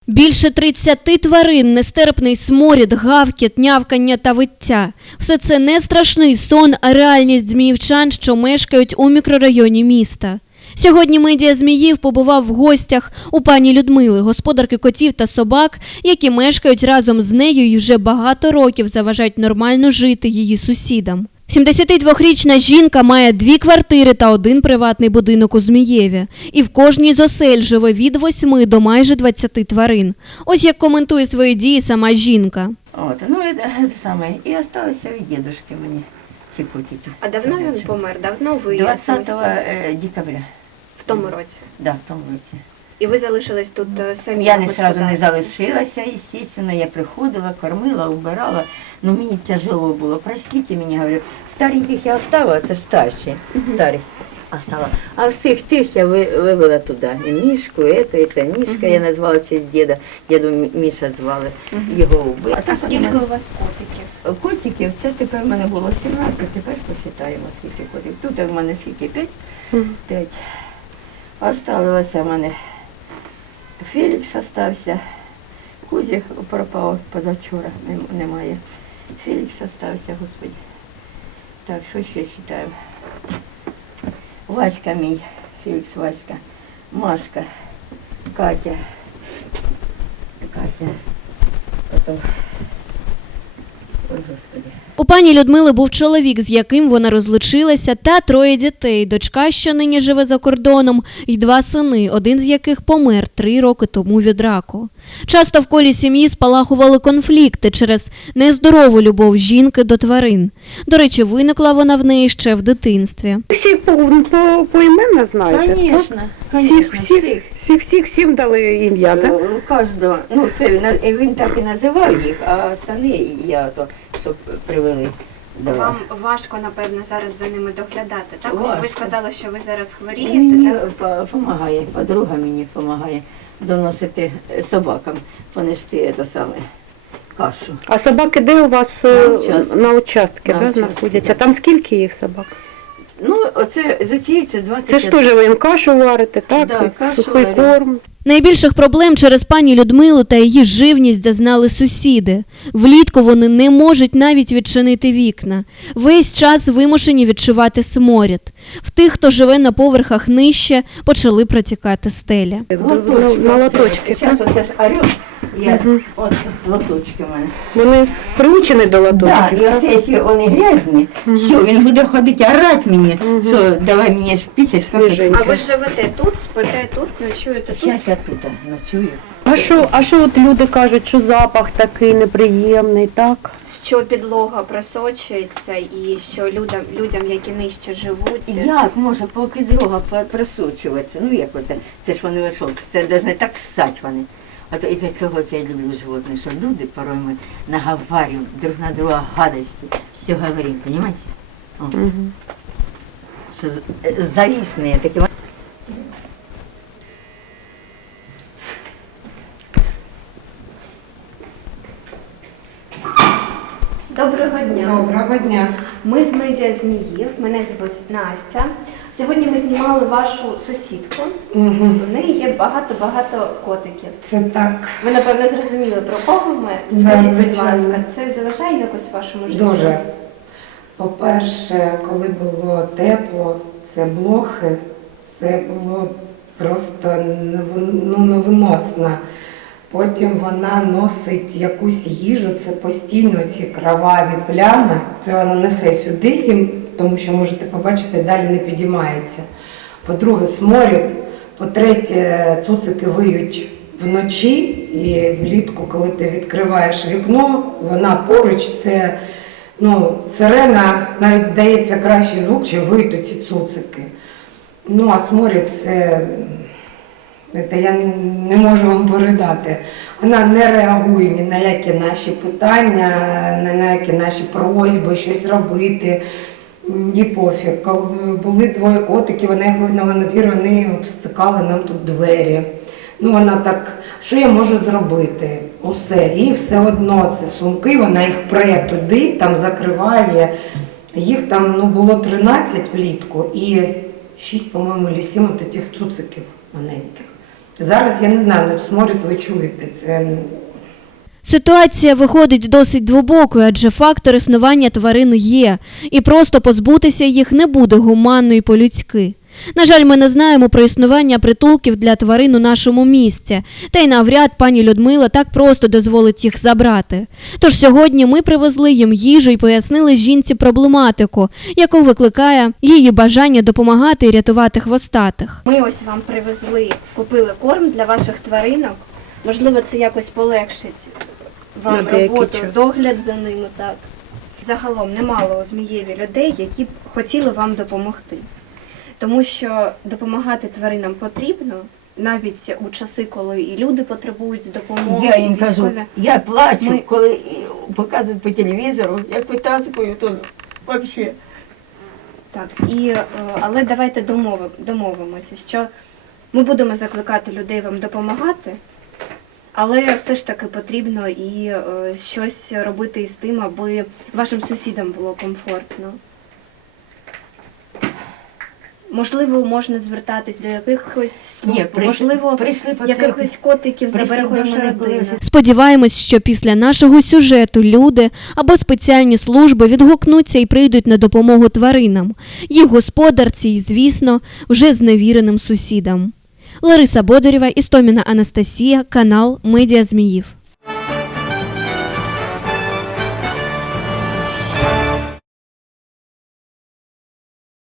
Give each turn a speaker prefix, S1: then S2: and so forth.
S1: Більше 30 тварин, нестерпний сморід, гавкіт, нявкання та виття. Все це не страшний сон, а реальність зміївчан, що мешкають у мікрорайоні міста. Сьогодні медіа Зміїв побував в гостях у пані Людмили, господарки котів та собак, які мешкають разом з нею і вже багато років заважають нормально жити її сусідам. 72-річна жінка має 2 квартири та 1 приватний будинок у Змієві. І в кожній з осель живе від 8 до майже 20 тварин. Ось як коментує свої дії сама жінка.
S2: Это самое. И осталось від дедушки мені ці котики.
S3: А давно він помер? Давно ви
S2: 20 декабря.
S3: в тому році?
S2: Да, в тому році.
S3: І ви залишились тут самі?
S2: Я
S3: на
S2: не сразу не
S3: господарстві?
S2: залишилася, естественно, я приходила, кормила, убирала, но мені тяжело було. Простите мене, говорю, стареньких я оставила, це старші, старих оставила. А всіх тих я вивела туди. І Мішку, це Мішка, я назвала через діда, діду Міша звали, його вбили.
S3: А скільки у вас котиків?
S2: Котиків, це тепер в мене було 17, тепер посчитаємо, скільки котиків. Тут в мене скільки, 5? 5. Оставилося в мене, Фелікс остався, Кузя пропав позавчора, немає. Фелікс остався, господи. Так, що ще вважаємо? Васька мій, Фелікс Васька, Машка, Катя, потім, ой, господи.
S1: У пані Людмили був чоловік, з яким вона розлучилася, та 3 дітей. Дочка, що нині живе за кордоном, і 2 сини, один з яких помер 3 роки тому від раку. Часто в колі сім'ї спалахували конфлікти через нездорову любов жінки до тварин. До речі, виникла вона в неї ще в дитинстві.
S4: Всіх поіменно знаєте?
S2: Всіх.
S4: Всім дали ім'я, так?
S2: У кожного, він так і називав їх, а останні я то, щоб привели.
S3: Вам важко, напевно, зараз за ними доглядати, так? Ось ви
S2: Важко.
S3: сказали, що ви зараз хворієте,
S2: Мені
S3: так?
S2: допомагає, подруга мені допомагає доносити собакам, понести те саме кашу.
S4: А собаки де у вас на участки,
S2: На
S4: да,
S2: участки,
S4: знаходяться?
S2: да.
S4: Там скільки їх собак?
S2: Оце за цієї це 20.
S4: Це ж теж ви їм кашу варите, так?
S2: Да,
S4: І
S2: кашу
S4: сухий
S2: варю.
S4: корм.
S1: Найбільших проблем через пані Людмилу та її живність зазнали сусіди. Влітку вони не можуть навіть відчинити вікна. Весь час вимушені відчувати сморід. В тих, хто живе на поверхах нижче, почали протікати стеля.
S4: На лоточки,
S2: Зараз
S4: так?
S2: оце ж орел, от лоточки в мене.
S4: Вони приучені до
S2: Так,
S4: лоточків,
S2: і оце, якщо вони грязні, все, він буде ходити, орати мені, що давай мені ж пісять.
S4: Свіженькі.
S3: А ви живете тут, спите тут, ночуєте тут?
S2: Зараз я тут ночую.
S4: А що от люди кажуть, що запах такий неприємний, так?
S3: Що підлога просочується і що людям, які нижче живуть.
S2: Як може по підлога просочуватися? Ну як оце? Це ж вони вийшов, це повинні так ссать вони. От із-за того я люблю животних, що люди порой ми наговарюють друг на друга гадості, все говоримо, розумієте? Що завісні такі.
S3: Доброго дня.
S5: Доброго дня.
S3: Ми з медіа Зміїв, мене звуть Настя. Сьогодні ми знімали вашу сусідку. У неї є багато котиків.
S5: Це так
S3: Ви, напевно, зрозуміли, про кого ми.
S5: Да,
S3: Скажіть, будь
S5: звичайно.
S3: ласка, це заважає якось вашому житті?
S5: дуже. По-перше, коли було тепло, це блохи, це було просто невиносно. Потім вона носить якусь їжу, це постійно ці кроваві плями. Це вона несе сюди їм, тому що можете побачити, далі не підіймається. По-друге, сморід. По-третє, цуцики виють вночі і влітку, коли ти відкриваєш вікно, вона поруч, це сирена, навіть здається кращий звук, чим виють ці цуцики. А сморід це я не можу вам передати. Вона не реагує ні на які наші питання, ні на які наші просьби, щось робити. Їй пофіг. Коли були 2 котики, вона їх вигнала на двір, вони обстикали нам тут двері. Вона так, що я можу зробити? Усе. І все одно це сумки, вона їх пре туди, там закриває. Їх там було 13 влітку і 6, по-моєму, чи 7 тих цуциків маленьких. Зараз я не знаю, ну сморід ви чуєте, це
S1: Ситуація виходить досить двобокою, адже фактор існування тварин є, і просто позбутися їх не буде гуманно і по-людськи. На жаль, ми не знаємо про існування притулків для тварин у нашому місті, та й навряд пані Людмила так просто дозволить їх забрати. Тож сьогодні ми привезли їм їжу і пояснили жінці проблематику, яку викликає її бажання допомагати і рятувати хвостатих.
S3: Ми ось вам привезли, купили корм для ваших тваринок. Можливо, це якось полегшить вам
S4: На деякий
S3: роботу,
S4: час.
S3: догляд за ними, так. Загалом немало у Змієві людей, які б хотіли вам допомогти. Тому що допомагати тваринам потрібно, навіть у часи, коли і люди потребують допомоги,
S2: Я
S3: і
S2: їм кажу,
S3: військові.
S2: я плачу,
S3: Ми-
S2: коли показують по телевізору, як витаскую, то взагалі.
S3: Так, але давайте домовимося, що ми будемо закликати людей вам допомагати, але все ж таки потрібно і щось робити із тим, аби вашим сусідам було комфортно. Можливо, можна звертатись до якихось служб, можливо,
S2: прийшли
S3: якихось котиків забере хороша
S2: мене,
S3: родина.
S1: Сподіваємось, що після нашого сюжету люди або спеціальні служби відгукнуться і прийдуть на допомогу тваринам, їх господарці і, звісно, вже зневіреним сусідам. Лариса Бодорєва, Істоміна Анастасія, канал Медіа Зміїв.